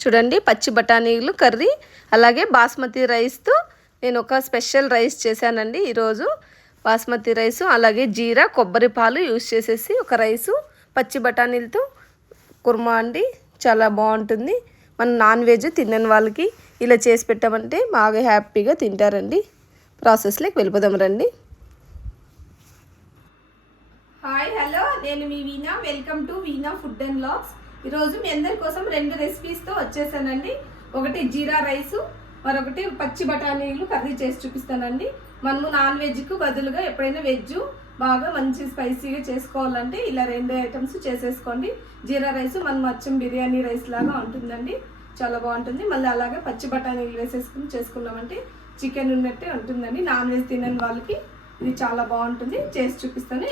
చూడండి పచ్చి బఠానీలు కర్రీ అలాగే బాస్మతి రైస్తో నేను ఒక స్పెషల్ రైస్ చేశానండి ఈరోజు. బాస్మతి రైస్ అలాగే జీరా కొబ్బరి పాలు యూస్ చేసేసి ఒక రైసు పచ్చి బఠానీలతో కుర్మా అండి చాలా బాగుంటుంది. మన నాన్ వెజ్ తినని వాళ్ళకి ఇలా చేసి పెట్టామంటే బాగా హ్యాపీగా తింటారండి. ప్రాసెస్లోకి వెళ్ళిపోదాం రండి. హాయ్ హలో నేను మీ Veena. Welcome to Veena food and logs ఈరోజు మీ అందరి కోసం రెండు రెసిపీస్తో వచ్చేసానండి. ఒకటి జీరా రైసు మరొకటి పచ్చి బఠానీలు కర్రీ చేసి చూపిస్తానండి. మనము నాన్ వెజ్కు బదులుగా ఎప్పుడైనా వెజ్ బాగా మంచి స్పైసీగా చేసుకోవాలంటే ఇలా రెండు ఐటమ్స్ చేసేసుకోండి. జీరా రైస్ మనం అచ్చం బిర్యానీ రైస్ లాగా ఉంటుందండి. చాలా బాగుంటుంది. మళ్ళీ అలాగే పచ్చి బఠానీలు వేసేసుకుని చేసుకున్నామంటే చికెన్ ఉన్నట్టే ఉంటుందండి. నాన్ వెజ్ తినని వాళ్ళకి ఇది చాలా బాగుంటుంది. చేసి చూపిస్తాను.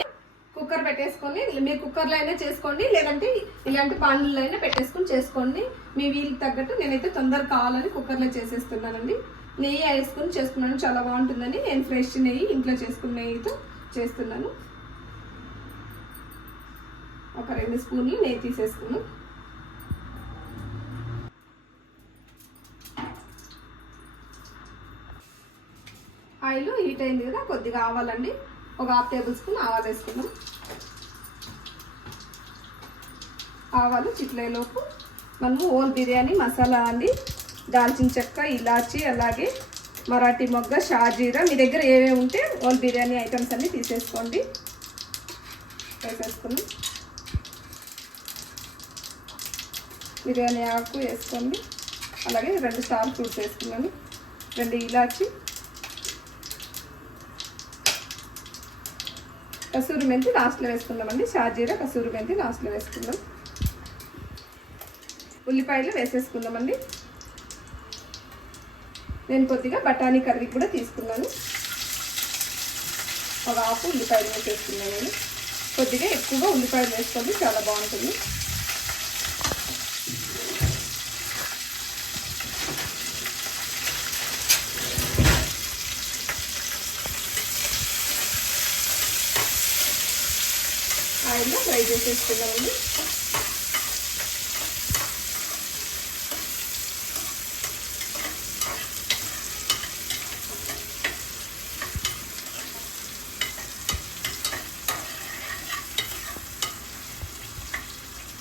కుక్కర్ పెట్టేసుకొని మీరు కుక్కర్లో అయినా చేసుకోండి లేదంటే ఇలాంటి బాండ్లలో అయినా పెట్టేసుకొని చేసుకోండి. మీ వీలుకి తగ్గట్టు నేనైతే తొందరగా కావాలని కుక్కర్లో చేసేస్తున్నానండి. నెయ్యి వేసుకొని చేసుకున్నాను చాలా బాగుంటుందని. నేను ఫ్రెష్ నెయ్యి ఇంట్లో చేసుకున్న నెయ్యితో చేస్తున్నాను. ఒక రెండు స్పూన్లు నెయ్యి తీసేసుకున్నాను. ఆయిల్ హీట్ అయింది కదా కొద్దిగా ఆవాలండి. ఒక హాఫ్ టేబుల్ స్పూన్ ఆవాలు వేసుకుందాం. ఆవాలు చిట్లేలోపు మనము ఓల్ బిర్యానీ మసాలా అండి దాల్చిన చెక్క ఇలాచి అలాగే మరాఠీ మొగ్గ షాజీరా. మీ దగ్గర ఏమేమి ఉంటే ఓల్ బిర్యానీ ఐటమ్స్ అన్నీ తీసేసుకోండి. వేసేసుకుని బిర్యానీ ఆకు వేసుకోండి. అలాగే రెండు స్టార్ ఫ్రూట్స్ వేసుకున్నాను. రెండు ఇలాచి కసూరి మెంతి లాస్ట్లో వేసుకుందామండి. షాజీరా కసూరి మెంతి లాస్ట్లో వేసుకుందాం. ఉల్లిపాయలు వేసేసుకుందామండి. నేను కొద్దిగా బఠానీ కర్రీ కూడా తీసుకున్నాను. ఒక ఆకు ఉల్లిపాయలు వేసేసుకున్నాను నేను. కొద్దిగా ఎక్కువగా ఉల్లిపాయలు వేసుకోండి చాలా బాగుంటుంది ఆయిల్లో ఫ్రై చేసేసుకుందామండి.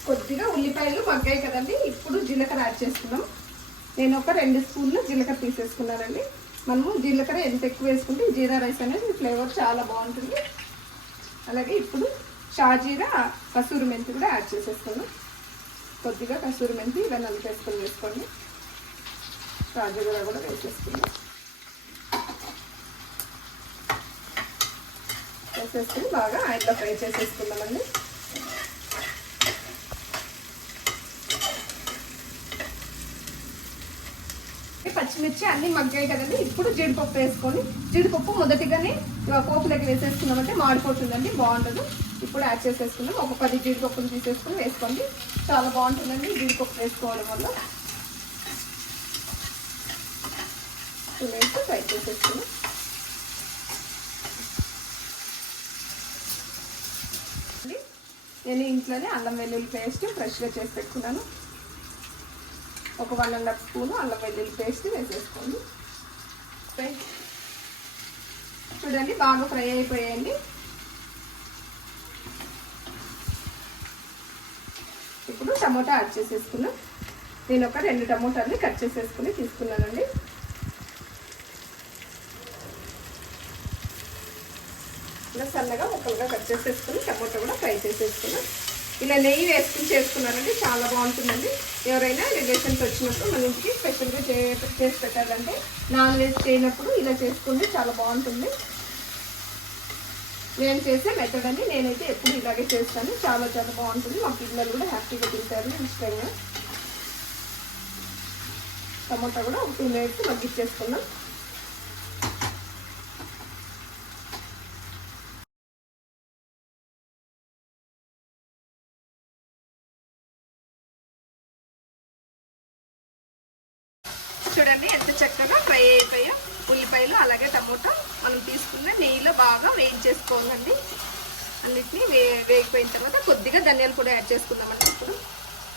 కొద్దిగా ఉల్లిపాయలు మగ్గాయి కదండి. ఇప్పుడు జీలకర్ర యాడ్ చేసుకున్నాం. నేను ఒక రెండు స్పూన్లు జీలకర్ర తీసేసుకున్నానండి. మనము జీలకర్ర ఎంత ఎక్కువ వేసుకుంటే జీరా రైస్ అనేది ఫ్లేవర్ చాలా బాగుంటుంది. అలాగే ఇప్పుడు షాజీరా కసూరి మెంతి కూడా యాడ్ చేసేసుకోండి కొద్దిగా కసూరి మెంతి ఇవన్నీ వేసుకొని వేసుకోండి. రాజగూర కూడా వేసేసుకుందాం. వేసేసుకుని బాగా ఆయిల్లో ఫ్రై చేసేసుకుందామండి. పచ్చిమిర్చి అన్ని మగ్గాయి కదండి ఇప్పుడు జీడిపప్పు వేసుకొని జీడిపప్పు మొదటిగానే పోపులోకి వేసేసుకున్నామంటే మాడిపోతుందండి బాగుండదు. ఇప్పుడు యాడ్ చేసేసుకున్నాం. ఒక పది జీడిపప్పులు తీసేసుకుని వేసుకోండి. చాలా బాగుంటుందండి. జీడిపప్పు వేసుకోవడం వల్ల. వేసి ఫ్రై చేసేసుకున్నాం. నేను ఇంట్లోనే అల్లం వెల్లుల్లి పేస్ట్ ఫ్రెష్గా చేసి పెట్టుకున్నాను. ఒక వన్ అండ్ హాఫ్ స్పూన్ అల్లం వెల్లుల్లి పేస్ట్ వేసేసుకోండి. చూడండి బాగా ఫ్రై అయిపోయాయండి ఇప్పుడు టమోటా యాడ్ చేసేసుకున్నాం. నేను ఒక రెండు టమోటాలని కట్ చేసేసుకుని తీసుకున్నానండి. ఇలా సన్నగా ముక్కలుగా కట్ చేసేసుకుని టమోటా కూడా ఫ్రై చేసేసుకున్నాం. ఇలా నెయ్యి వేసుకుని చేసుకున్నారండి చాలా బాగుంటుందండి. ఎవరైనా రిలేషన్స్ వచ్చినప్పుడు మన ఇంటికి స్పెషల్గా చే చేసి పెట్టాలంటే నాన్ వెజ్ చేయనప్పుడు ఇలా చేసుకుంటే చాలా బాగుంటుంది. నేను చేసే మెథడ్ అండి నేనైతే ఎప్పుడు ఇలాగే చేస్తాను. చాలా చాలా బాగుంటుంది. మా పిల్లలు కూడా హ్యాపీగా తింటారు. ఇష్టంగా. టమోటా కూడా ఒక టూ మినిట్స్ మగ్గిచ్చేసుకున్నాం చూడండి ఎంత చక్కగా ఫ్రై అయిపోయా ఉల్లిపాయలు అలాగే టమోటా మనం తీసుకున్న నెయ్యిలో బాగా వేయించేసుకోవాలండి అన్నిటినీ వే వేగిపోయిన తర్వాత కొద్దిగా ధనియాలు కూడా యాడ్ చేసుకుందామండి ఇప్పుడు.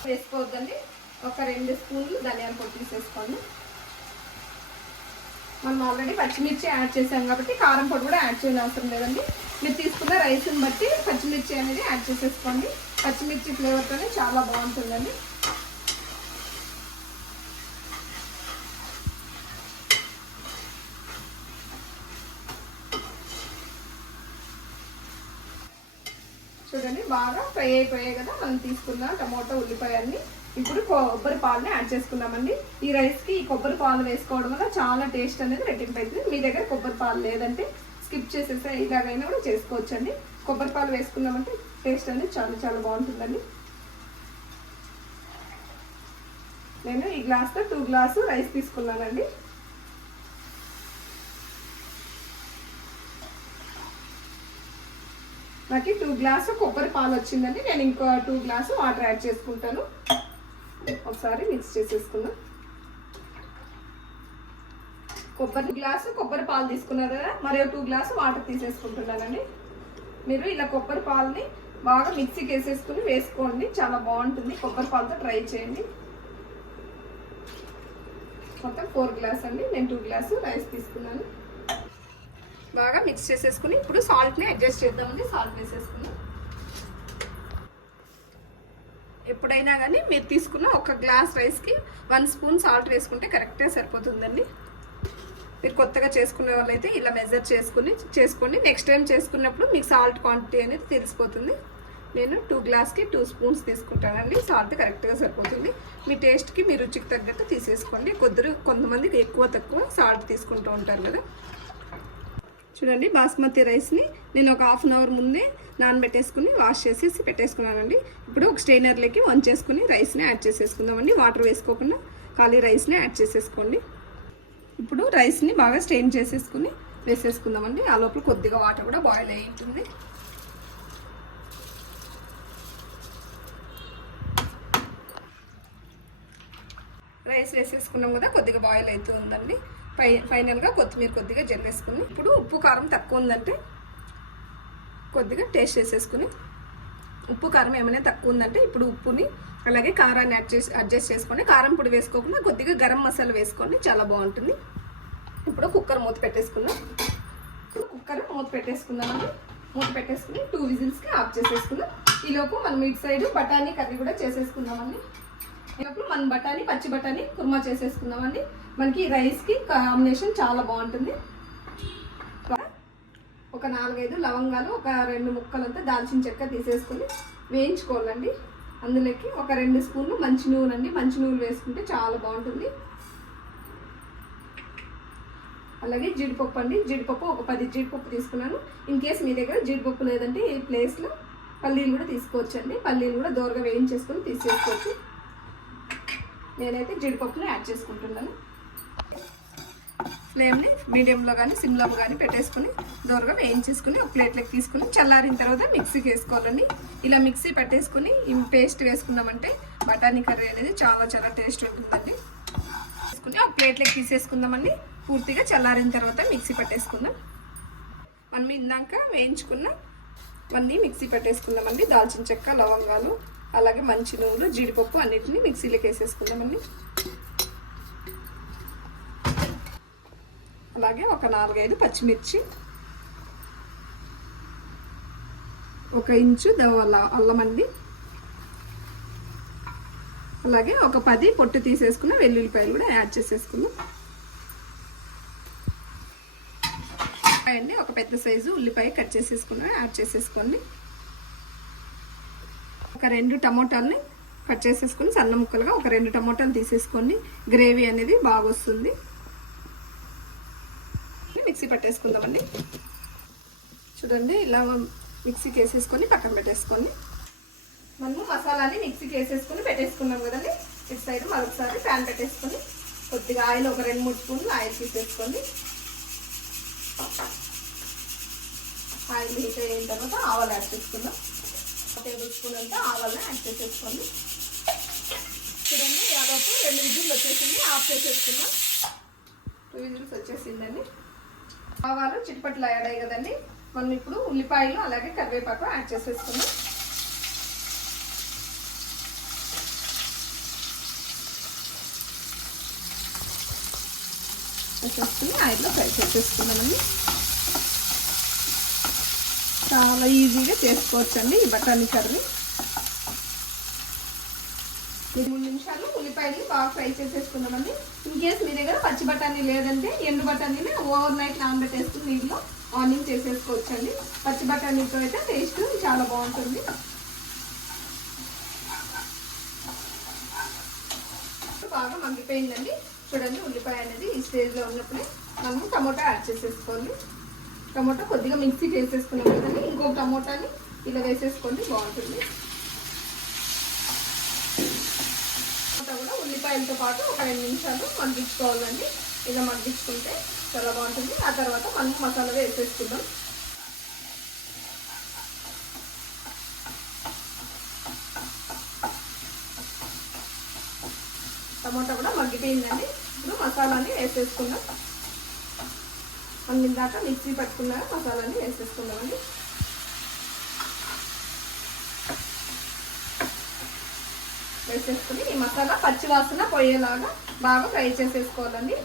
వేసుకోవద్దండి. ఒక రెండు స్పూన్లు ధనియాల పొడి తీసేసుకోండి. మనం ఆల్రెడీ పచ్చిమిర్చి యాడ్ చేసాం కాబట్టి కారం పొడి కూడా యాడ్ చేయని అవసరం లేదండి. మీరు తీసుకున్న రైస్ని బట్టి పచ్చిమిర్చి అనేది యాడ్ చేసేసుకోండి. పచ్చిమిర్చి ఫ్లేవర్తోనే చాలా బాగుంటుందండి చూడండి బాగా ఫ్రై అయిపోయాయి కదా మనం తీసుకున్న టమోటా ఉల్లిపాయ అన్ని. ఇప్పుడు కొబ్బరి పాలని యాడ్ చేసుకున్నామండి ఈ రైస్కి ఈ కొబ్బరి పాలు వేసుకోవడం వల్ల చాలా టేస్ట్ అనేది రెట్టింపు అవుతుంది మీ దగ్గర కొబ్బరి పాలు లేదంటే స్కిప్ చేసేస్తే ఇలాగైనా కూడా చేసుకోవచ్చండి. కొబ్బరి పాలు వేసుకున్నామంటే టేస్ట్ అనేది చాలా చాలా బాగుంటుందండి. నేను ఈ గ్లాస్తో టూ గ్లాసు రైస్ తీసుకున్నానండి. నాకు టూ గ్లాసు కొబ్బరి పాలు వచ్చిందండి. నేను ఇంకో టూ గ్లాసు వాటర్ యాడ్ చేసుకుంటాను. ఒకసారి మిక్స్ చేసేసుకుందాం. కొబ్బరి గ్లాసు కొబ్బరి పాలు తీసుకున్నారు కదా. మరియు టూ గ్లాసు వాటర్ తీసేసుకుంటున్నానండి. మీరు ఇలా కొబ్బరి పాలని బాగా మిక్సీకి వేసేసుకుని వేసుకోండి. చాలా బాగుంటుంది. కొబ్బరి పాలతో ట్రై చేయండి. మొత్తం ఫోర్ గ్లాస్ అండి. నేను టూ గ్లాసు రైస్ తీసుకున్నాను. బాగా మిక్స్ చేసేసుకుని ఇప్పుడు సాల్ట్ని అడ్జస్ట్ చేద్దామండి. సాల్ట్ వేసేసుకున్నాం ఎప్పుడైనా కానీ మీరు తీసుకున్న ఒక గ్లాస్ రైస్కి వన్ స్పూన్ సాల్ట్ వేసుకుంటే కరెక్ట్గా సరిపోతుందండి. మీరు కొత్తగా చేసుకునే వాళ్ళైతే ఇలా మెజర్ చేసుకుని చేసుకోండి నెక్స్ట్ టైం చేసుకున్నప్పుడు మీకు సాల్ట్ క్వాంటిటీ అనేది తెలిసిపోతుంది. నేను టూ గ్లాస్కి టూ స్పూన్స్ తీసుకుంటానండి. సాల్ట్ కరెక్ట్గా సరిపోతుంది. మీ టేస్ట్కి మీ రుచికి తగ్గట్టు తీసేసుకోండి. కొద్దిగా కొంతమందికి ఎక్కువ తక్కువ సాల్ట్ తీసుకుంటూ ఉంటారు కదా. చూడండి బాస్మతి రైస్ని నేను ఒక హాఫ్ అన్ అవర్ ముందే నానబెట్టేసుకుని వాష్ చేసేసి పెట్టేసుకున్నానండి. ఇప్పుడు ఒక స్ట్రైనర్లోకి వంచేసుకుని రైస్ని యాడ్ చేసేసుకుందామండి. వాటర్ వేసుకోకుండా ఖాళీ రైస్ని యాడ్ చేసేసుకోండి. ఇప్పుడు రైస్ని బాగా స్ట్రెయిన్ చేసేసుకుని వేసేసుకుందామండి. ఆ లోపల కొద్దిగా వాటర్ కూడా బాయిల్ అయి ఉంటుంది. రైస్ వేసేసుకున్నాం కదా కొద్దిగా బాయిల్ అవుతూ ఉందండి. ఫై ఫైనల్గా కొత్తిమీర కొద్దిగా జల్లేసుకుని ఇప్పుడు ఉప్పు కారం తక్కువ ఉందంటే కొద్దిగా టేస్ట్ చేసేసుకుని ఉప్పు కారం ఏమైనా తక్కువ ఉందంటే ఇప్పుడు ఉప్పుని అలాగే కారాన్ని అడ్జస్ట్ అడ్జస్ట్ చేసుకొని కారం పొడి వేసుకోకుండా కొద్దిగా గరం మసాలా వేసుకోండి చాలా బాగుంటుంది. ఇప్పుడు కుక్కర్ మూత పెట్టేసుకుందాం. ఇప్పుడు కుక్కర్ మూత పెట్టేసుకుందామండి. మూత పెట్టేసుకుని టూ విజిల్స్కి ఆఫ్ చేసేసుకుందాం. ఈలోపు మనం ఇటు సైడ్ బఠానీ కర్రీ కూడా చేసేసుకుందామండి. ఈలోపు మనం బఠానీ పచ్చి బఠానీ కుర్మా చేసేసుకుందామండి. మనకి రైస్కి కాంబినేషన్ చాలా బాగుంటుంది. ఒక నాలుగైదు లవంగాలు ఒక రెండు ముక్కలంతా దాల్చిన చెక్క తీసేసుకొని వేయించుకోవాలండి. అందులోకి ఒక రెండు స్పూన్లు మంచి నూనె అండి. మంచి నూనె వేసుకుంటే చాలా బాగుంటుంది. అలాగే జీడిపప్పు అండి. జీడిపప్పు ఒక పది జీడిపప్పు తీసుకున్నాను. ఇన్ కేస్ మీ దగ్గర జీడిపప్పు లేదంటే ఈ ప్లేస్లో పల్లీలు కూడా తీసుకోవచ్చు అండి పల్లీలు కూడా దోరగా వేయించేసుకొని తీసేసుకోవచ్చు. నేనైతే జీడిపప్పుని యాడ్ చేసుకుంటున్నాను. ఫ్లేమ్ని మీడియంలో కానీ సిమ్లో కానీ పెట్టేసుకుని దూరగా వేయించేసుకుని ఒక ప్లేట్లోకి తీసుకుని చల్లారిన తర్వాత మిక్సీకి వేసుకోవాలండి. ఇలా మిక్సీ పెట్టేసుకుని ఈ పేస్ట్ వేసుకున్నామంటే బఠానీ కర్రీ అనేది చాలా చాలా టేస్ట్ ఉంటుందండి. వేసుకుని ఒక ప్లేట్లోకి తీసేసుకుందామండి. పూర్తిగా చల్లారిన తర్వాత మిక్సీ పట్టేసుకుందాం. మనం ఇందాక వేయించుకున్న మళ్ళీ మిక్సీ పెట్టేసుకుందామండి. దాల్చిన చెక్క లవంగాలు అలాగే మంచి నూనె జీడిపప్పు అన్నిటిని మిక్సీలోకి వేసేసుకుందామండి. అలాగే ఒక నాలుగైదు పచ్చిమిర్చి ఒక ఇంచు దవ్వల అల్లం అండి. అలాగే ఒక పది పొట్టు తీసేసుకున్న వెల్లుల్లిపాయలు కూడా యాడ్ చేసేసుకుందాం. అండి ఒక పెద్ద సైజు ఉల్లిపాయ కట్ చేసేసుకున్న యాడ్ చేసేసుకోండి. ఒక రెండు టమోటాలని కట్ చేసేసుకుని సన్న ముక్కలుగా ఒక రెండు టమోటాలు తీసేసుకోండి. గ్రేవీ అనేది బాగా వస్తుంది మిక్సీ పట్టేసుకుందామండి. చూడండి ఇలా మిక్సీకి వేసేసుకొని పక్కన పెట్టేసుకోండి మనము మసాలాని మిక్సీకి వేసేసుకొని పెట్టేసుకున్నాం కదండి. ఇటు సైడ్ మరొకసారి ప్యాన్ పెట్టేసుకొని కొద్దిగా ఆయిల్ ఒక రెండు మూడు స్పూన్లు ఆయిల్ తీసేసుకోండి ఆయిల్ హీట్ అయిన తర్వాత ఆవాలు యాడ్ చేసుకుందాం. టేబుల్ స్పూన్ అంతా ఆవాలను యాడ్ చేసేసుకోండి చూడండి యాదపు రెండు విజిల్లు వచ్చేసింది ఆఫ్ చేసేసుకుందాం. టూ విజిల్స్ వచ్చేసిందండి. ఆవాలు చిటిపట్లు యాడ్ అయ్యాయి కదండి. మనం ఇప్పుడు ఉల్లిపాయలు అలాగే కరివేపాకు యాడ్ చేసేసుకున్నాం వేసేసుకుని ఆయిల్లో ఫ్రై చేసేసుకున్నామండి చాలా ఈజీగా చేసుకోవచ్చండి ఈ బఠానీ కర్రీ. ఇది మూడు నిమిషాలు ఉల్లిపాయలు బాగా ఫ్రై చేసేసుకున్నామండి ఇన్ కేస్ మీ దగ్గర పచ్చి బఠానీ లేదంటే ఎండు బఠానీని ఓవర్ నైట్ నానబెట్టేసుకుని నీటిలో మార్నింగ్ చేసేసుకోవచ్చండి. పచ్చి బఠానీతో అయితే టేస్ట్ చాలా బాగుంటుంది. బాగా మగ్గిపోయిందండి చూడండి ఉల్లిపాయ అనేది ఈ స్టేజ్లో ఉన్నప్పుడే మనము టమోటా యాడ్ చేసేసుకోండి. టమోటా కొద్దిగా మిక్సీ చేసేసుకున్నాం కదండి. ఇంకో టమోటాని ఇలా వేసేసుకోండి బాగుంటుంది టమోటా కూడా ఉల్లిపాయలతో పాటు ఒక రెండు నిమిషాలు మగ్గించుకోవాలండి. ఇలా మగ్గించుకుంటే చాలా బాగుంటుంది. ఆ తర్వాత మనం మసాలా వేసేసుకుందాం. టమోటా కూడా మగ్గిపోయిందండి. ఇప్పుడు మసాలాని వేసేసుకుందాం. మనం ఇందాక మిక్సీ పట్టుకున్న మసాలాని వేసేసుకుందామండి. వేసేసుకుని ఈ మసాలా పచ్చివాసన పోయేలాగా బాగా ఫ్రై చేసేసుకోవాలండి.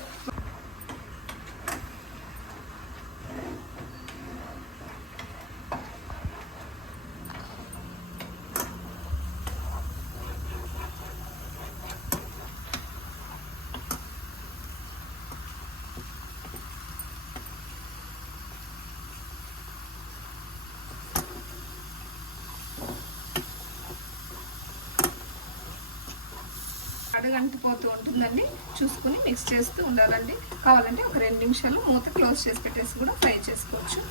అడగంటిపోతూ ఉంటుందండి. చూసుకుని మిక్స్ చేస్తూ ఉండాలండి. కావాలంటే ఒక రెండు నిమిషాలు మూత క్లోజ్ చేసి పెట్టేసి కూడా ఫ్రై చేసుకోవచ్చు.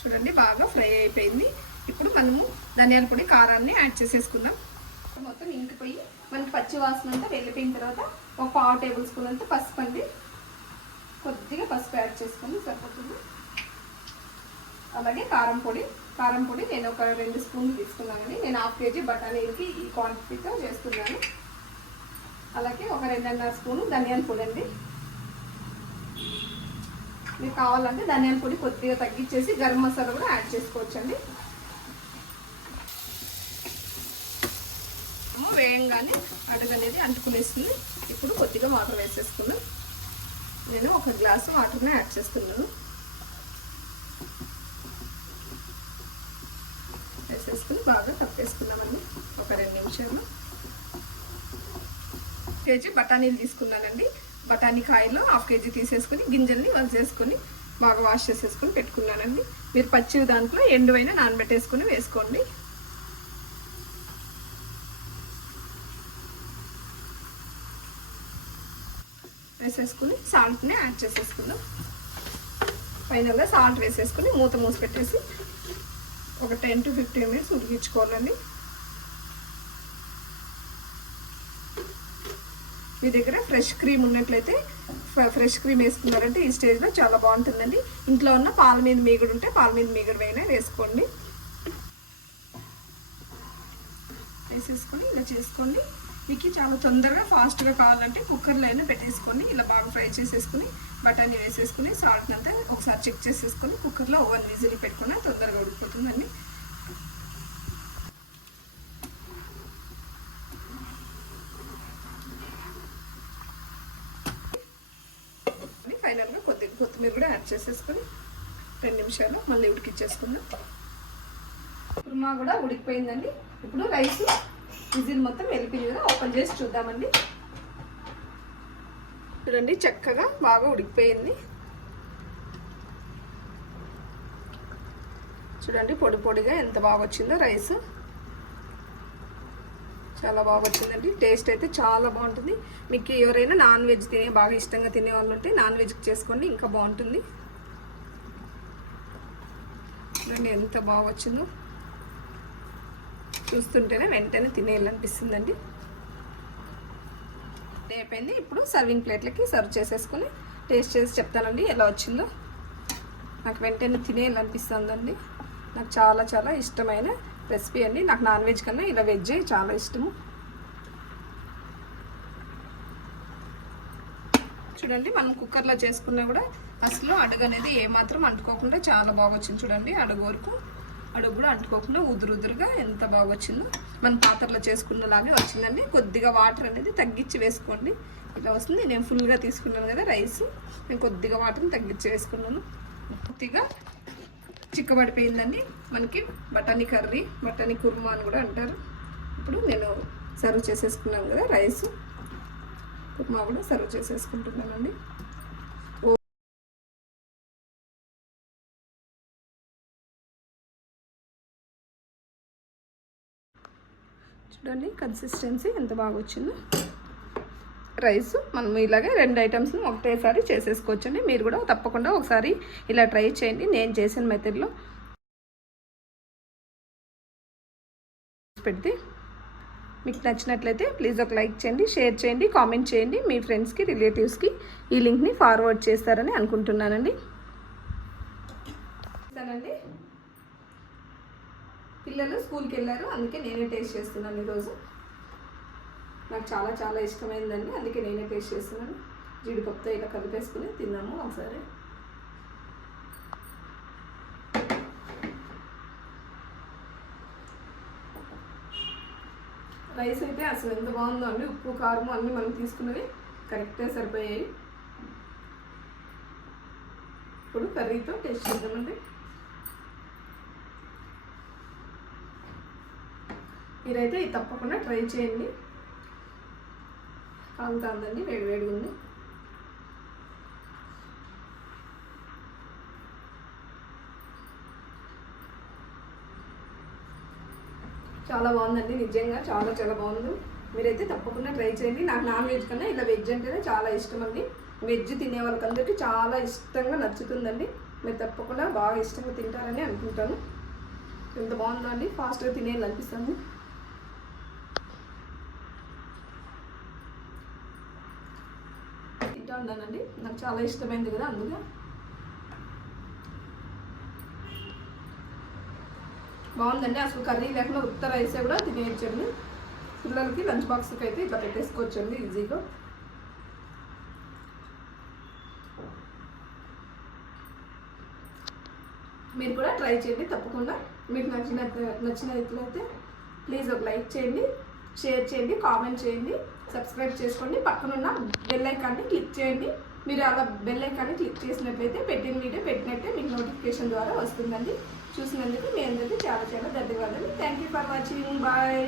చూడండి బాగా ఫ్రై అయిపోయింది. ఇప్పుడు మనము ధనియాల పొడి కారాన్ని యాడ్ చేసేసుకుందాం. మొత్తం ఇంకిపోయి మనకి పచ్చి వాసన అంతా వెళ్ళిపోయిన తర్వాత ఒక పావు టేబుల్ స్పూన్ అంతా పసుపు అండి. కొద్దిగా పసుపు యాడ్ చేసుకొని సరిపోతుంది. అలాగే కారం పొడి కారం పొడి నేను ఒక రెండు స్పూన్లు తీసుకున్నానండి. నేను హాఫ్ కేజీ బఠానీలకి ఈ క్వాంటిటీతో చేస్తున్నాను. అలాగే ఒక రెండున్నర స్పూను ధనియాల పొడి అండి. మీకు కావాలంటే ధనియాల పొడి కొద్దిగా తగ్గించేసి గరం మసాలా కూడా యాడ్ చేసుకోవచ్చండి. వేయంగానే అడుగు అనేది అంటుకునేస్తుంది. ఇప్పుడు కొద్దిగా వాటర్ వేసేసుకుందాం. నేను ఒక గ్లాసు వాటర్ని యాడ్ చేస్తున్నాను. వేసేసుకుని బాగా కప్పేసుకున్నామండి ఒక రెండు నిమిషాలు. కేజీ బఠానీలు తీసుకున్నానండి. బఠానీ కాయలు హాఫ్ కేజీ తీసేసుకుని గింజల్ని వలిసేసుకొని బాగా వాష్ చేసేసుకొని పెట్టుకున్నానండి. మీరు పచ్చి దాంట్లో ఎండువైనా నానబెట్టేసుకొని వేసుకోండి. వేసేసుకుని సాల్ట్ని యాడ్ చేసేసుకుందాం. ఫైనల్గా సాల్ట్ వేసేసుకుని మూత మూసి పెట్టేసి ఒక టెన్ టు ఫిఫ్టీన్ మినిట్స్ ఉడికించుకోవాలండి. మీ దగ్గర ఫ్రెష్ క్రీమ్ ఉన్నట్లయితే ఫ్రెష్ క్రీమ్ వేసుకున్నారంటే ఈ స్టేజ్లో చాలా బాగుంటుందండి. ఇంట్లో ఉన్న పాల మీద మీగుడు ఉంటే పాల మీద మీగుడు వేయన వేసుకోండి. వేసేసుకొని ఇలా చేసుకోండి. మీకు చాలా తొందరగా ఫాస్ట్గా కావాలంటే కుక్కర్లో అయినా పెట్టేసుకొని ఇలా బాగా ఫ్రై చేసేసుకుని బఠానీ వేసేసుకుని సాల్ట్ అంతా ఒకసారి చెక్ చేసేసుకొని కుక్కర్లో ఓవెన్ విజిల్ పెట్టుకుని తొందరగా ఉడికిపోతుందండి. ఫైనల్గా కొద్దిగా కొత్తిమీర కూడా యాడ్ చేసేసుకొని రెండు నిమిషాలు మళ్ళీ ఉడికిచ్చేసుకుందాం. కుర్మా కూడా ఉడికిపోయిందండి. ఇప్పుడు రైస్ విజిల్ మొత్తం వెళ్ళిపోయింది కదా ఓపెన్ చేసి చూద్దామండి. చూడండి చక్కగా బాగా ఉడికిపోయింది. చూడండి పొడి పొడిగా ఎంత బాగా వచ్చిందో రైస్. చాలా బాగా వచ్చిందండి. టేస్ట్ అయితే చాలా బాగుంటుంది. మీకు ఎవరైనా నాన్ వెజ్ తినే బాగా ఇష్టంగా తినే వాళ్ళు ఉంటే నాన్ వెజ్కి చేసుకోండి ఇంకా బాగుంటుంది. చూడండి ఎంత బాగా వచ్చిందో. చూస్తుంటేనే వెంటనే తినేయాలనిపిస్తుందండి. అయిపోయింది ఇప్పుడు సర్వింగ్ ప్లేట్లకి సర్వ్ చేసేసుకుని టేస్ట్ చేసి చెప్తానండి ఎలా వచ్చిందో. నాకు వెంటనే తినేయాలనిపిస్తుందండి. నాకు చాలా చాలా ఇష్టమైన రెసిపీ అండి. నాకు నాన్ వెజ్ కన్నా ఇలా వెజ్ చాలా ఇష్టము. చూడండి మనం కుక్కర్లో చేసుకున్నా కూడా అసలు అడుగు అనేది ఏమాత్రం అంటుకోకుండా చాలా బాగా వచ్చింది చూడండి అడుగు వరకు అడుగు కూడా అంటుకోకుండా ఉదురు ఉదురుగా ఎంత బాగా వచ్చిందో మన పాత్రలో చేసుకున్నలాగే వచ్చిందండి. కొద్దిగా వాటర్ అనేది తగ్గించి వేసుకోండి. ఇలా వస్తుంది. నేను ఫుల్గా తీసుకున్నాను కదా రైస్. నేను కొద్దిగా వాటర్ని తగ్గించి వేసుకున్నాను. కొద్దిగా చిక్కబడిపోయిందండి. మనకి బఠానీ కర్రీ బఠానీ కుర్మా అని కూడా అంటారు. ఇప్పుడు నేను సర్వ్ చేసేసుకున్నాను కదా రైస్. కుర్మా కూడా సర్వ్ చేసేసుకుంటున్నానండి. చూడండి కన్సిస్టెన్సీ ఎంత బాగా వచ్చిందో. రైస్ మనం ఇలాగే రెండు ఐటమ్స్ని ఒకటేసారి చేసేసుకోవచ్చండి. మీరు కూడా తప్పకుండా ఒకసారి ఇలా ట్రై చేయండి. నేను చేసిన మెథడ్లో పెడితే మీకు నచ్చినట్లయితే ప్లీజ్ ఒక లైక్ చేయండి షేర్ చేయండి కామెంట్ చేయండి. మీ ఫ్రెండ్స్కి రిలేటివ్స్కి ఈ లింక్ని ఫార్వర్డ్ చేస్తారని అనుకుంటున్నానండి. సరేనండి పిల్లలు స్కూల్కి వెళ్ళారు. అందుకే నేనే టేస్ట్ చేస్తున్నాను ఈరోజు. నాకు చాలా చాలా ఇష్టమైందండి. అందుకే నేనే టేస్ట్ చేస్తున్నాను. జీడిపప్పుతో ఇలా కలిపేసుకుని తిన్నాము ఒకసారి. రైస్ అయితే అసలు ఎంత బాగుందో అండి. ఉప్పు కారం అన్నీ మనం తీసుకున్నవి కరెక్ట్గా సరిపోయాయి. ఇప్పుడు కర్రీతో టేస్ట్ చేద్దామండి. మీరైతే ఇది తప్పకుండా ట్రై చేయండి. కాలుతుందండి వేడి వేడిగా ఉంది. చాలా బాగుందండి నిజంగా చాలా చాలా బాగుంది. మీరైతే తప్పకుండా ట్రై చేయండి. నాకు నాన్ వెజ్ కన్నా ఇలా వెజ్ అంటేనే చాలా ఇష్టం అండి వెజ్ తినే వాళ్ళకందరికీ చాలా ఇష్టంగా నచ్చుతుందండి. మీరు తప్పకుండా బాగా ఇష్టంగా తింటారని అనుకుంటాను. ఎంత బాగుందో అండి ఫాస్ట్గా తినేయాలి నాకు చాలా ఇష్టమైంది కదా అందుకే. బాగుందండి అసలు కర్రీ లేకుండా ఉత్త రైసే కూడా తినేయచ్చండి. పిల్లలకి లంచ్ బాక్స్కి అయితే ఇట్లా పెట్టేసుకోవచ్చండి ఈజీగా. మీరు కూడా ట్రై చేయండి తప్పకుండా. మీకు నచ్చిన నచ్చినట్లయితే ప్లీజ్ ఒక లైక్ చేయండి షేర్ చేయండి కామెంట్ చేయండి సబ్స్క్రైబ్ చేసుకోండి. పక్కనున్న బెల్ ఐకాన్ని క్లిక్ చేయండి. మీరు అలా బెల్ ఐకాన్ని క్లిక్ చేసినట్లయితే పెట్టిన వీడియో పెట్టినట్టే మీకు నోటిఫికేషన్ ద్వారా వస్తుందండి. చూసినందుకు మీ అందరికీ చాలా చాలా ధన్యవాదాలు. Thank you for watching bye